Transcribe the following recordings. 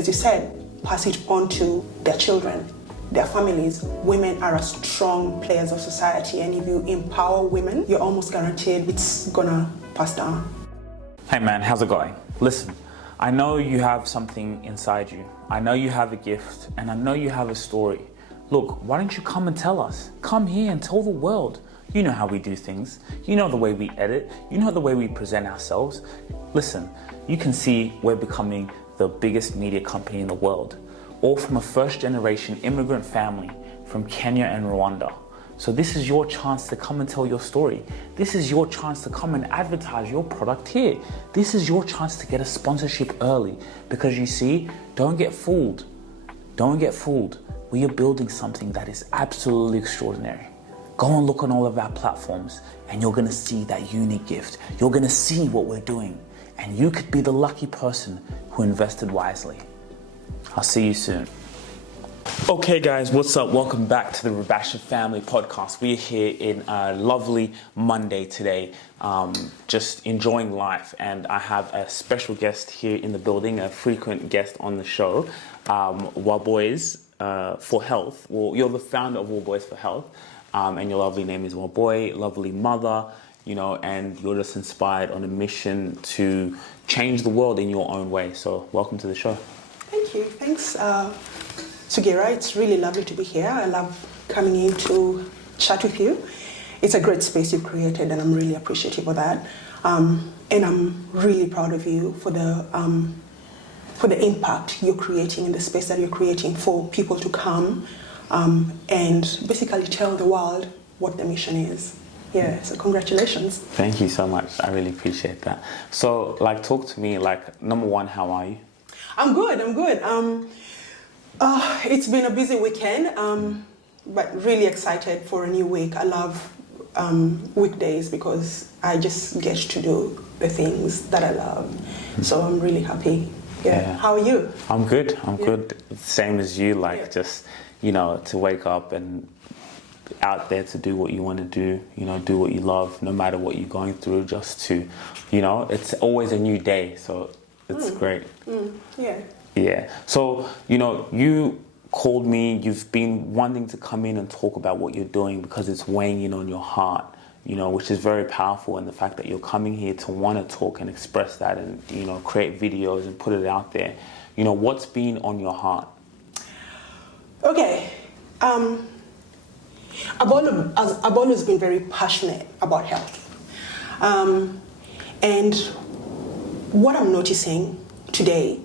as you said, pass it on to their children, their families. Women are strong players of society, and if you empower women, you're almost guaranteed it's gonna pass down. Hey man, how's it going? Listen, I know you have something inside you. I know you have a gift, and I know you have a story. Look, why don't you come and tell us? Come here and tell the world. You know how we do things. You know the way we edit. You know the way we present ourselves. Listen, you can see we're becoming the biggest media company in the world, all from a first-generation immigrant family from Kenya and Rwanda. So this is your chance to come and tell your story. This is your chance to come and advertise your product here. This is your chance to get a sponsorship early, because you see, don't get fooled. Don't get fooled. We are building something that is absolutely extraordinary. Go and look on all of our platforms and you're gonna see that unique gift. You're gonna see what we're doing, and you could be the lucky person who invested wisely. I'll see you soon. Okay guys, what's up? Welcome back to the Rubasha Family Podcast. We're here in a lovely Monday today, just enjoying life, and I have a special guest here in the building, a frequent guest on the show, Waboys for Health. Well, you're the founder of Waboys for Health, and your lovely name is Waboi, lovely mother, you know, and you're just inspired on a mission to change the world in your own way. So welcome to the show. Thank you. Thanks, Sugira. It's really lovely to be here. I love coming in to chat with you. It's a great space you've created, and I'm really appreciative of that. And I'm really proud of you for the impact you're creating in the space that you're creating for people to come and basically tell the world what the mission is. Yeah, so congratulations. Thank you so much. I really appreciate that. So, talk to me, number one, how are you? I'm good. It's been a busy weekend, but really excited for a new week. I love weekdays because I just get to do the things that I love. So I'm really happy. Yeah. How are you? I'm good. I'm good. Same as you, just, to wake up and out there to do what you want to do, do what you love, no matter what you're going through, just to, it's always a new day. So it's great. Yeah. So, you called me, you've been wanting to come in and talk about what you're doing because it's weighing in on your heart, which is very powerful. And the fact that you're coming here to want to talk and express that and, create videos and put it out there, what's been on your heart? Okay. I've always been very passionate about health. And what I'm noticing today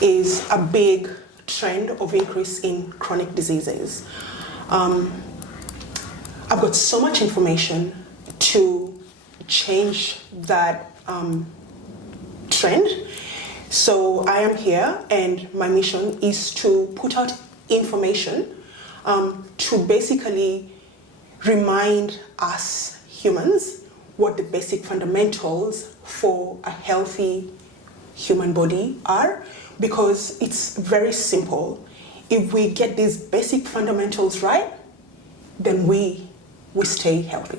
is a big trend of increase in chronic diseases. I've got so much information to change that trend. So I am here, and my mission is to put out information to basically remind us humans what the basic fundamentals for a healthy human body are, because it's very simple. If we get these basic fundamentals right, then we stay healthy.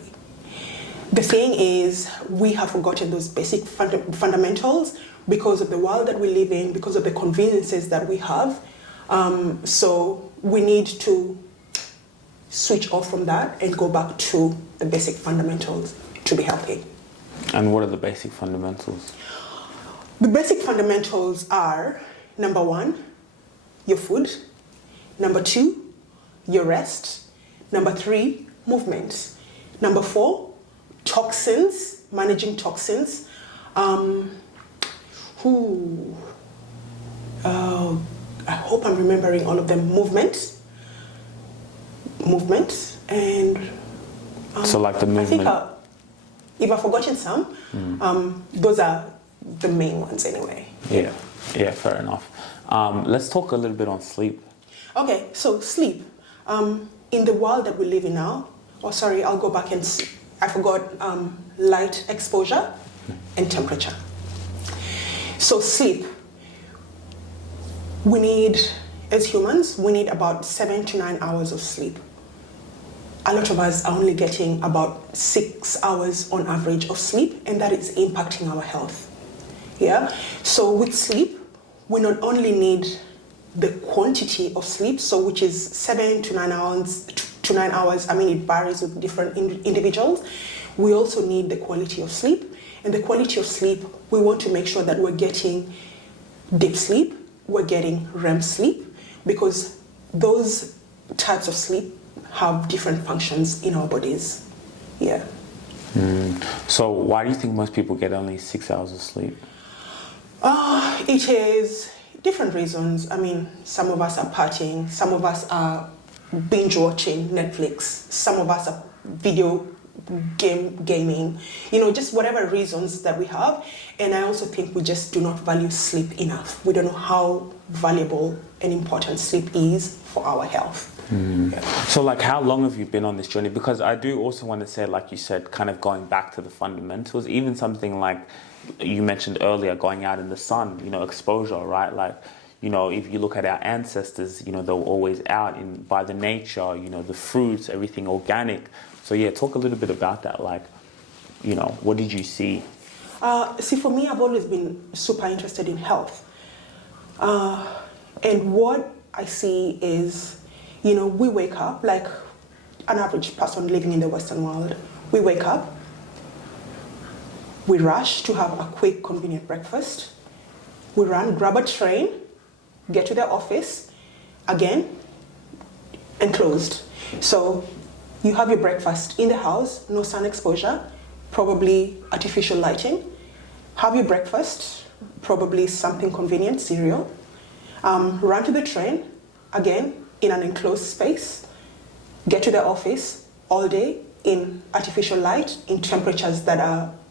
The thing is, we have forgotten those basic fundamentals because of the world that we live in, because of the conveniences that we have. So we need to switch off from that and go back to the basic fundamentals to be healthy. And what are the basic fundamentals? The basic fundamentals are, number one, your food. Number two, your rest. Number three, movement. Number four, toxins, managing toxins. I hope I'm remembering all of them. Movement, and so the movement. I think if I've forgotten some, those are the main ones anyway. Yeah, fair enough. Let's talk a little bit on sleep. Okay, so sleep. In the world that we live in now, I'll go back and I forgot light exposure and temperature. So sleep. We need, as humans, about 7 to 9 hours of sleep. A lot of us are only getting about 6 hours on average of sleep, and that is impacting our health. Yeah. So with sleep, we not only need the quantity of sleep, so which is 7 to 9 hours, I mean, it varies with different individuals. We also need the quality of sleep. And the quality of sleep, we want to make sure that we're getting deep sleep, we're getting REM sleep, because those types of sleep have different functions in our bodies. Yeah. So why do you think most people get only 6 hours of sleep? It is different reasons. I mean, some of us are partying, some of us are binge watching Netflix, some of us are video gaming, just whatever reasons that we have. And I also think we just do not value sleep enough. We don't know how valuable and important sleep is for our health. Yeah. So like, how long have you been on this journey? Because I do also want to say, like you said, kind of going back to the fundamentals, even something like you mentioned earlier, going out in the sun, exposure, right? Like, if you look at our ancestors, they were always out by the nature, the fruits, everything organic. So yeah, talk a little bit about that. Like, what did you see? See, for me, I've always been super interested in health. And what I see is, we wake up like an average person living in the Western world. We wake up, we rush to have a quick, convenient breakfast. We run, grab a train, get to the office, again, and closed. So you have your breakfast in the house, no sun exposure, probably artificial lighting. Have your breakfast, probably something convenient, cereal. Run to the train, again, in an enclosed space. Get to the office all day in artificial light, in temperatures that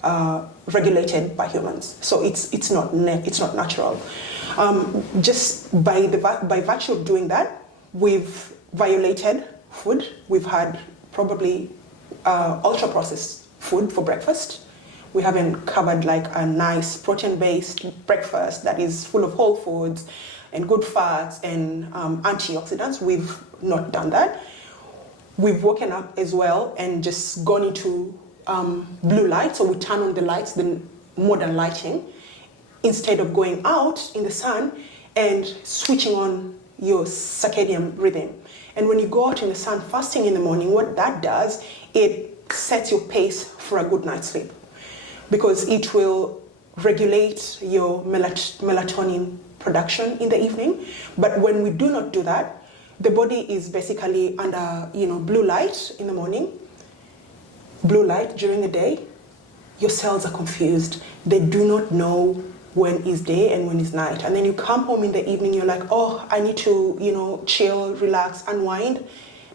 are regulated by humans. So it's not natural. Just by virtue of doing that, we've violated food. We've had probably ultra processed food for breakfast. We haven't covered like a nice protein-based breakfast that is full of whole foods and good fats and antioxidants. We've not done that. We've woken up as well and just gone into blue light. So we turn on the lights, the modern lighting, instead of going out in the sun and switching on your circadian rhythm. And when you go out in the sun fasting in the morning, what that does, it sets your pace for a good night's sleep, because it will regulate your melatonin production in the evening. But when we do not do that, the body is basically under blue light in the morning, blue light during the day. Your cells are confused. They do not know when is day and when is night. And then you come home in the evening, you're like, oh, I need to chill, relax, unwind.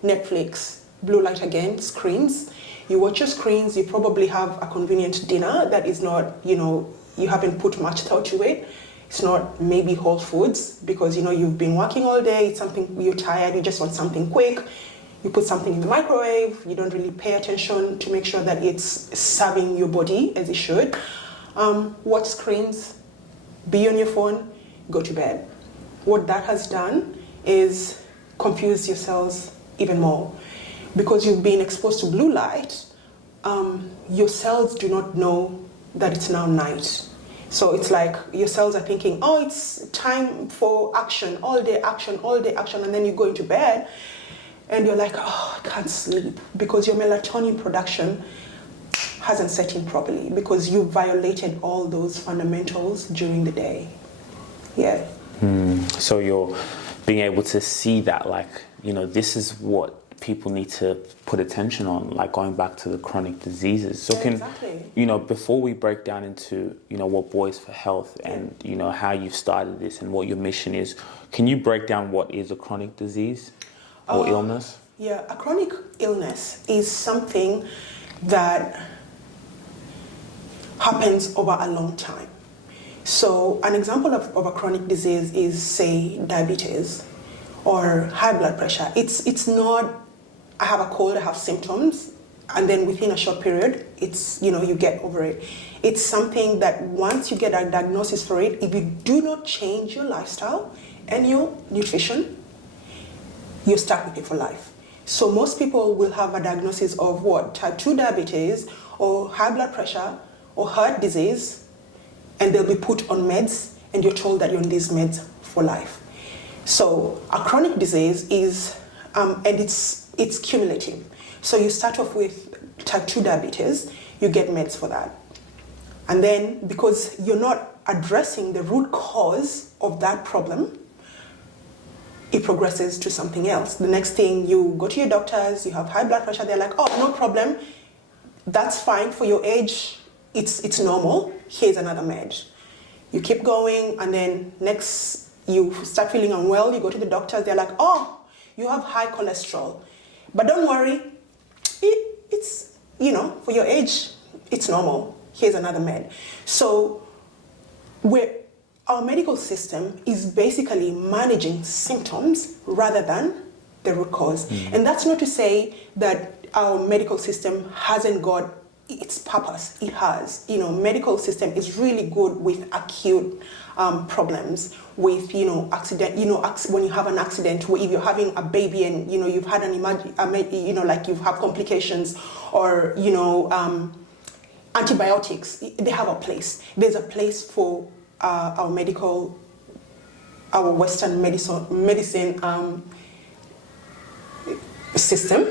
Netflix, blue light again, screens. You watch your screens, you probably have a convenient dinner that is not, you haven't put much thought to it. It's not maybe whole foods, because you've been working all day, it's something, you're tired, you just want something quick. You put something in the microwave, you don't really pay attention to make sure that it's serving your body as it should. Watch screens, be on your phone, go to bed. What that has done is confuse your cells even more. Because you've been exposed to blue light, your cells do not know that it's now night. So it's like your cells are thinking, oh, it's time for action, all day action, and then you go into bed and you're like, oh, I can't sleep, because your melatonin production hasn't set in properly, because you violated all those fundamentals during the day. Yeah. So you're being able to see that, like, this is what people need to put attention on, like going back to the chronic diseases. So exactly. Before we break down into, Waboys for Health and, how you've started this and what your mission is, can you break down what is a chronic disease or illness? Yeah, a chronic illness is something that happens over a long time. So an example of a chronic disease is, say, diabetes or high blood pressure. It's not, I have a cold, I have symptoms, and then within a short period, it's, you get over it. It's something that once you get a diagnosis for it, if you do not change your lifestyle and your nutrition, you're stuck with it for life. So most people will have a diagnosis of what? Type 2 diabetes or high blood pressure or heart disease, and they'll be put on meds and you're told that you're on these meds for life. So a chronic disease is, and it's cumulative. So you start off with type 2 diabetes, you get meds for that. And then because you're not addressing the root cause of that problem, it progresses to something else. The next thing, you go to your doctors, you have high blood pressure, they're like, oh, no problem, that's fine for your age, it's normal, here's another med. You keep going, and then next you start feeling unwell, you go to the doctors, they're like, oh, you have high cholesterol. But don't worry, it's, for your age, it's normal, here's another med. So our medical system is basically managing symptoms rather than the root cause. And that's not to say that our medical system hasn't got its purpose. It has. Medical system is really good with acute problems, with accident. When you have an accident, if you're having a baby and you've had like you've had complications, or antibiotics, they have a place. There's a place for our Western medicine system.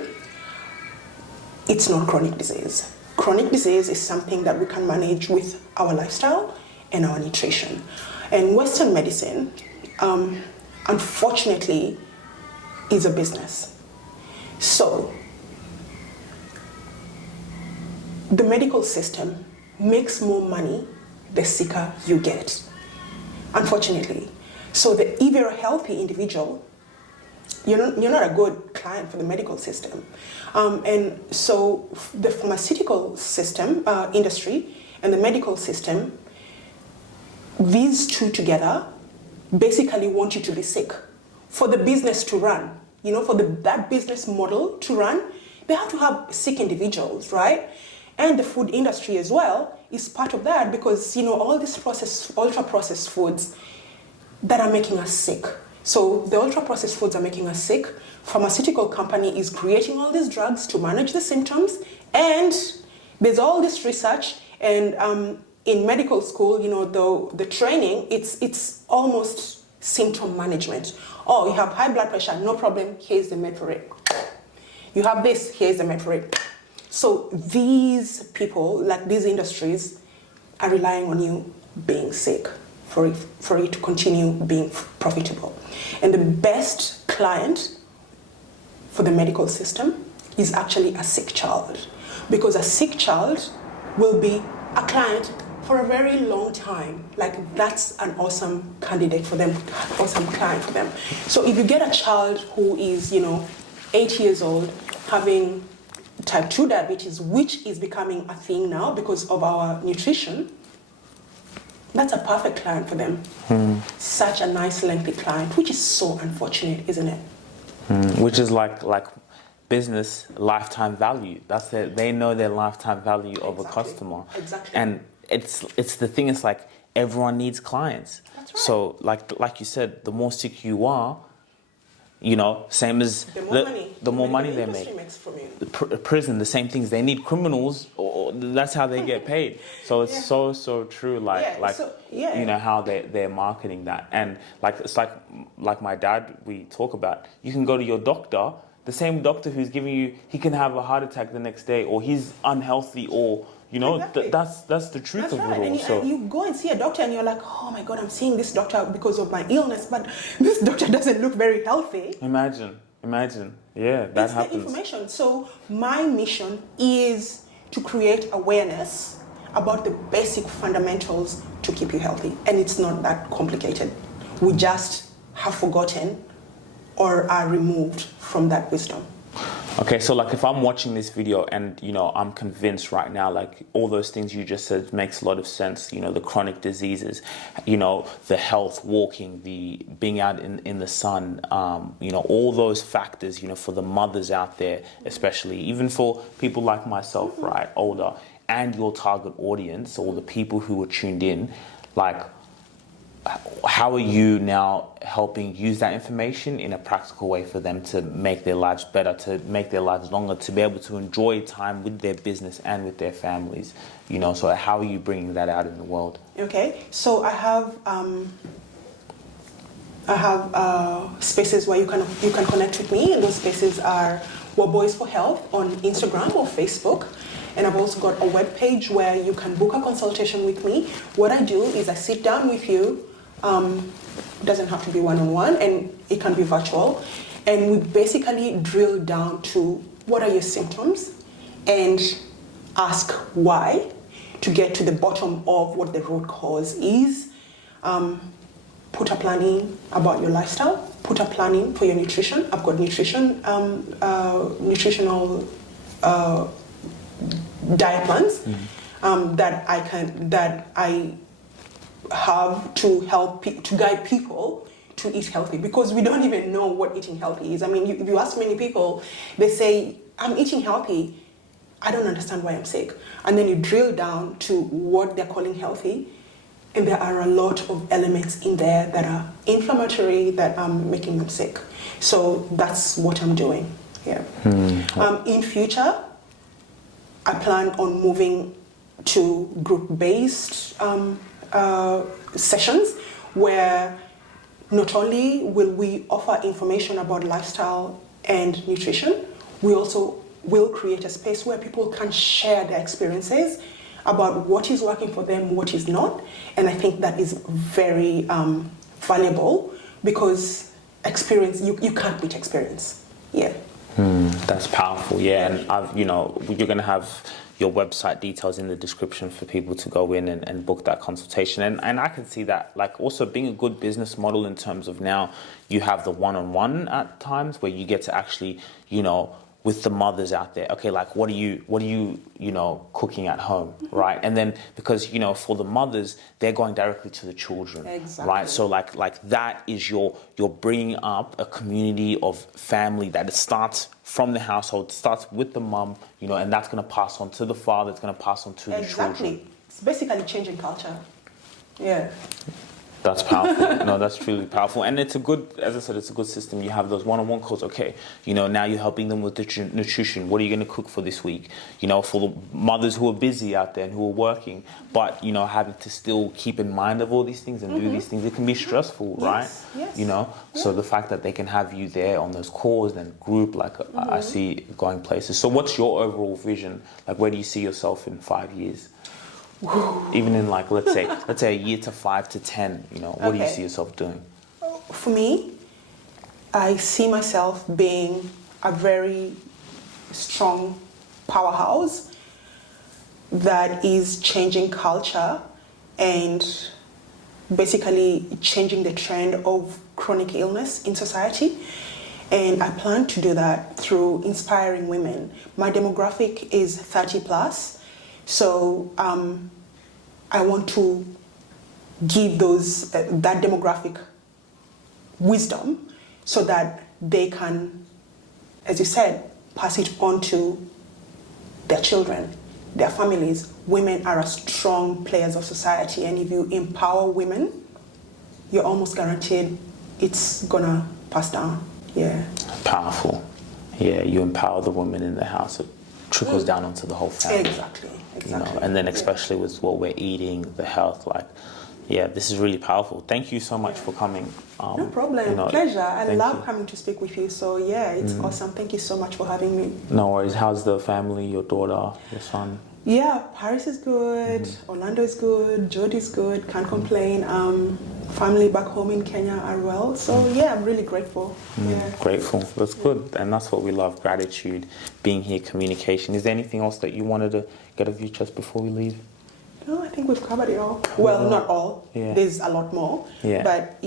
It's not chronic disease. Chronic disease is something that we can manage with our lifestyle and our nutrition. And Western medicine, unfortunately, is a business. So the medical system makes more money the sicker you get, unfortunately. So if you're a healthy individual, you're not a good client for the medical system. And so the pharmaceutical system, industry, and the medical system, these two together basically want you to be sick. For the business to run, for that business model to run, they have to have sick individuals, right? And the food industry as well is part of that, because all these ultra-processed foods that are making us sick. So the ultra-processed foods are making us sick. Pharmaceutical company is creating all these drugs to manage the symptoms, and there's all this research. And in medical school, the training, it's almost symptom management. Oh, you have high blood pressure, no problem. Here's the med for it. You have this. Here's the med for it. So these people, like these industries, are relying on you being sick for it to continue being profitable. And the best client for the medical system is actually a sick child, because a sick child will be a client for a very long time. Like, that's an awesome candidate for them, awesome client for them. So if you get a child who is, 8 years old, having type 2 diabetes, which is becoming a thing now because of our nutrition, that's a perfect client for them. Such a nice, lengthy client, which is so unfortunate, isn't it? Which is like business lifetime value. They know their lifetime value of a customer. Exactly. And it's the thing. It's like everyone needs clients. That's right. So like you said, the more sick you are, same as the more money they make. The prison, the same things. They need criminals, or that's how they get paid. So it's so true. How they're marketing that, and it's like my dad. We talk about, you can go to your doctor, the same doctor who's giving you, he can have a heart attack the next day, or he's unhealthy, or exactly. That's the truth of it all. And you go and see a doctor and you're like, oh my God, I'm seeing this doctor because of my illness, but this doctor doesn't look very healthy. Imagine. Yeah, that happens. The information. So my mission is to create awareness about the basic fundamentals to keep you healthy. And it's not that complicated. We just have forgotten or are removed from that wisdom. Okay, so if I'm watching this video and, I'm convinced right now, all those things you just said makes a lot of sense, the chronic diseases, the health, walking, the being out in the sun, all those factors, for the mothers out there, especially, even for people like myself, right, older, and your target audience, or the people who are tuned in, how are you now helping use that information in a practical way for them to make their lives better, to make their lives longer, to be able to enjoy time with their business and with their families? You know, so how are you bringing that out in the world? Okay, so I have spaces where you can connect with me, and those spaces are Waboys for Health on Instagram or Facebook. And I've also got a web page where you can book a consultation with me. What I do is I sit down with you. It doesn't have to be one-on-one, and it can be virtual. And we basically drill down to what are your symptoms and ask why to get to the bottom of what the root cause is. Put a plan in about your lifestyle. Put a plan in for your nutrition. I've got nutritional diet plans that I have to help to guide people to eat healthy, because we don't even know what eating healthy is. I mean, if you ask many people, they say, I'm eating healthy, I don't understand why I'm sick. And then you drill down to what they're calling healthy, and there are a lot of elements in there that are inflammatory, that are making them sick. So that's what I'm doing. Yeah. In future, I plan on moving to group-based sessions where not only will we offer information about lifestyle and nutrition, we also will create a space where people can share their experiences about what is working for them, what is not. And I think that is very valuable, because experience, you can't beat experience. Yeah. That's powerful, yeah. And you're going to have your website details in the description for people to go in and book that consultation. And I can see that, like, also being a good business model in terms of now you have the one-on-one at times where you get to actually, with the mothers out there, okay, like what are you cooking at home, right? And then because for the mothers, they're going directly to the children, exactly. Right? So like that is you're bringing up a community of family that starts from the household, starts with the mum, and that's going to pass on to the father, it's going to pass on to the children. Exactly. It's basically changing culture. Yeah. That's powerful. No, that's truly powerful. And it's a good, as I said, it's a good system. You have those one-on-one calls. Okay, now you're helping them with the nutrition. What are you going to cook for this week? For the mothers who are busy out there and who are working, but, having to still keep in mind of all these things and do these things, it can be stressful, right? Yes. So the fact that they can have you there on those calls and group, I see going places. So what's your overall vision? Like, where do you see yourself in 5 years? Even in let's say a year to 5 to 10, what do you see yourself doing? For me, I see myself being a very strong powerhouse that is changing culture and basically changing the trend of chronic illness in society. And I plan to do that through inspiring women. My demographic is 30 plus. So I want to give those that demographic wisdom so that they can, as you said, pass it on to their children, their families. Women are strong players of society, and if you empower women, you're almost guaranteed it's gonna pass down. Yeah. Powerful. Yeah, you empower the women in the house. It trickles down onto the whole family. Exactly. And then especially with what we're eating, the health, this is really powerful. Thank you so much for coming. No problem. Pleasure. I love coming to speak with you. So it's awesome. Thank you so much for having me. No worries. How's the family, your daughter, your son? Yeah, Paris is good. Orlando is good. Jody's good. Can't complain. Family back home in Kenya are well. So I'm really grateful. Grateful. That's good. And that's what we love. Gratitude, being here, communication. Is there anything else that you wanted to get off your chest before we leave? No, I think we've covered it all. Well, not all. Yeah. There's a lot more. Yeah. But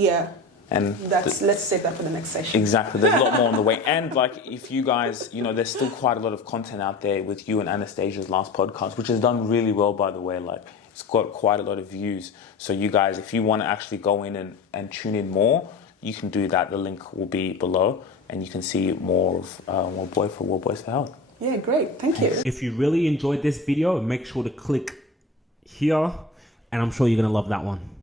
and let's save that for the next session. Exactly. There's a lot more on the way. And if you guys, there's still quite a lot of content out there with you and Anastasia's last podcast, which has done really well, by the way. It's got quite a lot of views. So you guys, if you want to actually go in and tune in more, you can do that. The link will be below, and you can see more of Waboi for Waboys for Health. Yeah, great. Thank you. If you really enjoyed this video, make sure to click here, and I'm sure you're going to love that one.